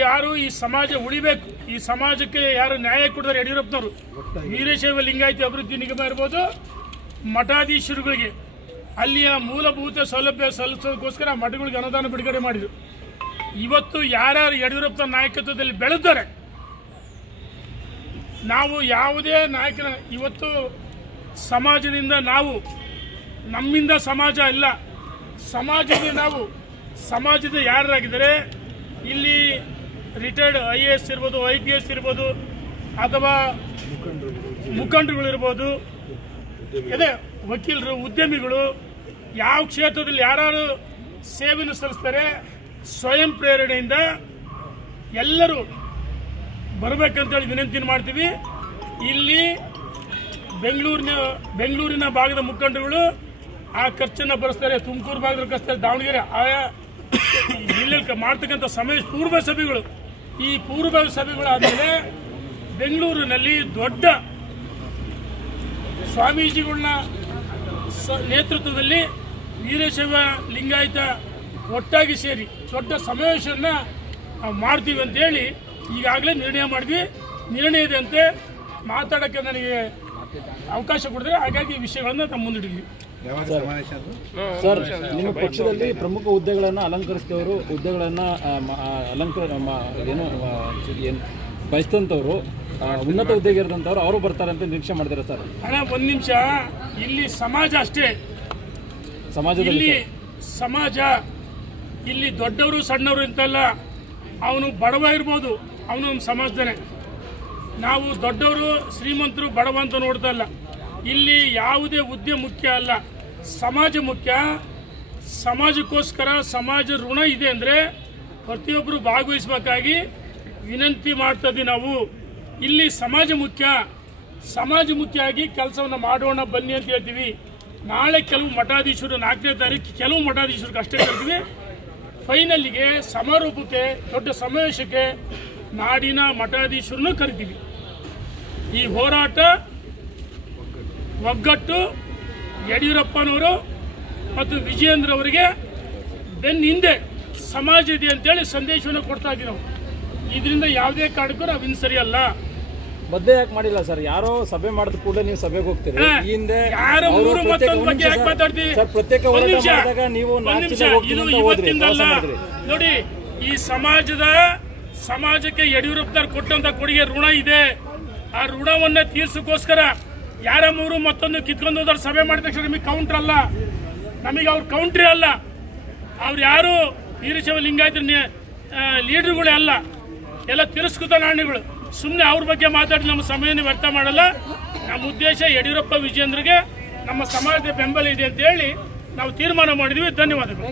ಯಾರು ಈ ಸಮಾಜ ಉಳಿಬೇಕು, ಈ ಸಮಾಜಕ್ಕೆ ಯಾರು ನ್ಯಾಯ ಕೊಡಿದಾರೆ ಯಡಿಯೂರಪ್ಪನವರು, ವೀರಶೈವ ಲಿಂಗಾಯತ ಅಭಿವೃದ್ಧಿ ನಿಗಮ ಇರ್ಬೋದು, ಮಠಾಧೀಶರುಗಳಿಗೆ ಅಲ್ಲಿಯ ಮೂಲಭೂತ ಸೌಲಭ್ಯ ಸಲ್ಲಿಸೋದಕ್ಕೋಸ್ಕರ ಮಠಗಳಿಗೆ ಅನುದಾನ ಬಿಡುಗಡೆ ಮಾಡಿದರು. ಇವತ್ತು ಯಾರ್ಯಾರು ಯಡಿಯೂರಪ್ಪ ನಾಯಕತ್ವದಲ್ಲಿ ಬೆಳೆದರೆ ನಾವು ಯಾವುದೇ ನಾಯಕನ ಇವತ್ತು ಸಮಾಜದಿಂದ ನಾವು ನಮ್ಮಿಂದ ಸಮಾಜ ಇಲ್ಲ, ಸಮಾಜದಿಂದ ನಾವು ಸಮಾಜದ ಯಾರಾಗಿದ್ದಾರೆ ಇಲ್ಲಿ ರಿಟೈರ್ಡ್ IAS ಇರ್ಬೋದು, IPS ಇರ್ಬೋದು, ಅಥವಾ ಮುಖಂಡರುಗಳಿರ್ಬೋದು, ಅದೇ ವಕೀಲರು, ಉದ್ಯಮಿಗಳು, ಯಾವ ಕ್ಷೇತ್ರದಲ್ಲಿ ಯಾರು ಸೇವೆಯನ್ನು ಸಲ್ಲಿಸ್ತಾರೆ ಸ್ವಯಂ ಪ್ರೇರಣೆಯಿಂದ ಎಲ್ಲರೂ ಬರಬೇಕಂತೇಳಿ ವಿನಂತಿ ಮಾಡ್ತೀವಿ. ಇಲ್ಲಿ ಬೆಂಗಳೂರಿನ ಭಾಗದ ಮುಖಂಡರುಗಳು ಆ ಖರ್ಚನ್ನು ಭರಿಸ್ತಾರೆ, ತುಮಕೂರು ಭಾಗದಲ್ಲಿ ಕಳಿಸ್ತಾರೆ, ದಾವಣಗೆರೆ ಆಯಾ ಜಿಲ್ಲೆಯಲ್ಲಿ ಮಾಡ್ತಕ್ಕಂಥ ಪೂರ್ವ ಸಭೆಗಳು. ಈ ಪೂರ್ವ ಸಭೆಗಳಾದಮೇಲೆ ಬೆಂಗಳೂರಿನಲ್ಲಿ ದೊಡ್ಡ ಸ್ವಾಮೀಜಿಗಳನ್ನ ನೇತೃತ್ವದಲ್ಲಿ ವೀರಶೈವ ಲಿಂಗಾಯತ ಒಟ್ಟಾಗಿ ಸೇರಿ ದೊಡ್ಡ ಸಮಾವೇಶವನ್ನು ಮಾಡ್ತೀವಿ ಅಂತೇಳಿ ಈಗಾಗಲೇ ನಿರ್ಣಯ ಮಾಡಿದ್ವಿ. ನಿರ್ಣಯ ಇದೆ ಅಂತೆ ಮಾತಾಡೋಕ್ಕೆ ನನಗೆ ಅವಕಾಶ ಕೊಡಿದ್ರೆ ಹಾಗಾಗಿ ಈ ವಿಷಯಗಳನ್ನು ನಮ್ಮ ಮುಂದಿಡಿದ್ವಿ. ಸರ್, ನಿಮ್ಮ ಪಕ್ಷದಲ್ಲಿ ಪ್ರಮುಖ ಹುದ್ದೆಗಳನ್ನು ಅಲಂಕರಿಸಿದವರು, ಹುದ್ದೆಗಳನ್ನು ಬಯಸಿದಂಥವ್ರು, ಉನ್ನತ ಹುದ್ದೆಗೆ ಇರಿದಂಥವ್ರು ಅವರು ಬರ್ತಾರೆ ಅಂತ ನಿರೀಕ್ಷೆ ಮಾಡಿದ್ದಾರೆ ಸರ್? ಒಂದು ನಿಮಿಷ, ಇಲ್ಲಿ ಸಮಾಜ ಅಷ್ಟೇ, ಸಮಾಜದಲ್ಲಿ ಸಮಾಜ ಇಲ್ಲಿ ದೊಡ್ಡವರು ಸಣ್ಣವರು ಅಂತಲ್ಲ. ಅವನು ಬಡವ ಇರ್ಬೋದು, ಅವನು ನಮ್ಮ ಸಮಾಜದನೇ. ನಾವು ದೊಡ್ಡವರು ಶ್ರೀಮಂತರು ಬಡವ ಅಂತ ನೋಡ್ತಾ ಇಲ್ಲ. ಇಲ್ಲಿ ಯಾವುದೇ ಹುದ್ದೆ ಮುಖ್ಯ ಅಲ್ಲ, ಸಮಾಜ ಮುಖ್ಯ. ಸಮಾಜಕ್ಕೋಸ್ಕರ ಸಮಾಜ ಋಣ ಇದೆ ಅಂದರೆ ಪ್ರತಿಯೊಬ್ಬರು ಭಾಗವಹಿಸಬೇಕಾಗಿ ವಿನಂತಿ ಮಾಡ್ತಾ ಇದ್ದೀವಿ. ನಾವು ಇಲ್ಲಿ ಸಮಾಜ ಮುಖ್ಯ, ಸಮಾಜ ಮುಖ್ಯ ಆಗಿ ಕೆಲಸವನ್ನು ಮಾಡೋಣ ಬನ್ನಿ ಅಂತ ಹೇಳ್ತೀವಿ. ನಾಳೆ ಕೆಲವು ಮಠಾಧೀಶರು 4ನೇ ತಾರೀಕು ಕೆಲವು ಮಠಾಧೀಶರಿಗೆ ಅಷ್ಟೇ ಕರಿತೀವಿ. ಫೈನಲ್ಲಿಗೆ ಸಮಾರೋಪಕ್ಕೆ ದೊಡ್ಡ ಸಮಾವೇಶಕ್ಕೆ ನಾಡಿನ ಮಠಾಧೀಶರನ್ನು ಕರಿತೀವಿ. ಈ ಹೋರಾಟ ಒಗ್ಗಟ್ಟು ಯಡಿಯೂರಪ್ಪನವರು ಮತ್ತು ವಿಜಯೇಂದ್ರ ಅವರಿಗೆ ಬೆನ್ನ ಹಿಂದೆ ಸಮಾಜ ಇದೆ ಅಂತೇಳಿ ಸಂದೇಶವನ್ನು ಕೊಡ್ತಾ ಇದ್ದೀವಿ ನಾವು. ಇದರಿಂದ ಯಾವುದೇ ಕಾರಣಕ್ಕೂ ನಾವು ಇನ್ನು ಸರಿಯಲ್ಲ. ಬದ್ದೆ ಯಾಕೆ ಮಾಡಿಲ್ಲ ಸರ್? ಯಾರೋ ಸಭೆ ಮಾಡಿದ ಕೂಡಲೇ ನೀವು ಸಭೆಗೆ ಹೋಗ್ತೀರಿ, ಹಿಂದೆ ನೋಡಿ, ಈ ಸಮಾಜಕ್ಕೆ ಯಡಿಯೂರಪ್ಪನವ್ರು ಕೊಟ್ಟಂತ ಕೊಡುಗೆ ಋಣ ಇದೆ. ಆ ಋಣವನ್ನ ತೀರ್ಸಕ್ಕೋಸ್ಕರ ಯಾರ ಮೂರು ಮತ್ತೊಂದು ಕಿತ್ಕೊಂಡು ಹೋದ್ರೆ ಸಭೆ ಮಾಡಿದ ತಕ್ಷಣ ನಮಗೆ ಕೌಂಟರ್ ಅಲ್ಲ, ನಮಗೆ ಅವ್ರ ಕೌಂಟ್ರಿ ಅಲ್ಲ. ಅವ್ರು ಯಾರು ವೀರಶೈವ ಲಿಂಗಾಯತ ಲೀಡರ್ಗಳೇ ಅಲ್ಲ, ಎಲ್ಲ ತಿರಸ್ಕೃತ ನಾಣ್ಯಗಳು. ಸುಮ್ಮನೆ ಅವ್ರ ಬಗ್ಗೆ ಮಾತಾಡಿ ನಮ್ಮ ಸಮಯವನ್ನು ವ್ಯರ್ಥ ಮಾಡಲ್ಲ. ನಮ್ಮ ಉದ್ದೇಶ ಯಡಿಯೂರಪ್ಪ ವಿಜಯೇಂದ್ರಗೆ ನಮ್ಮ ಸಮಾಜದ ಬೆಂಬಲ ಇದೆ ಅಂತ ಹೇಳಿ ನಾವು ತೀರ್ಮಾನ ಮಾಡಿದ್ವಿ. ಧನ್ಯವಾದಗಳು.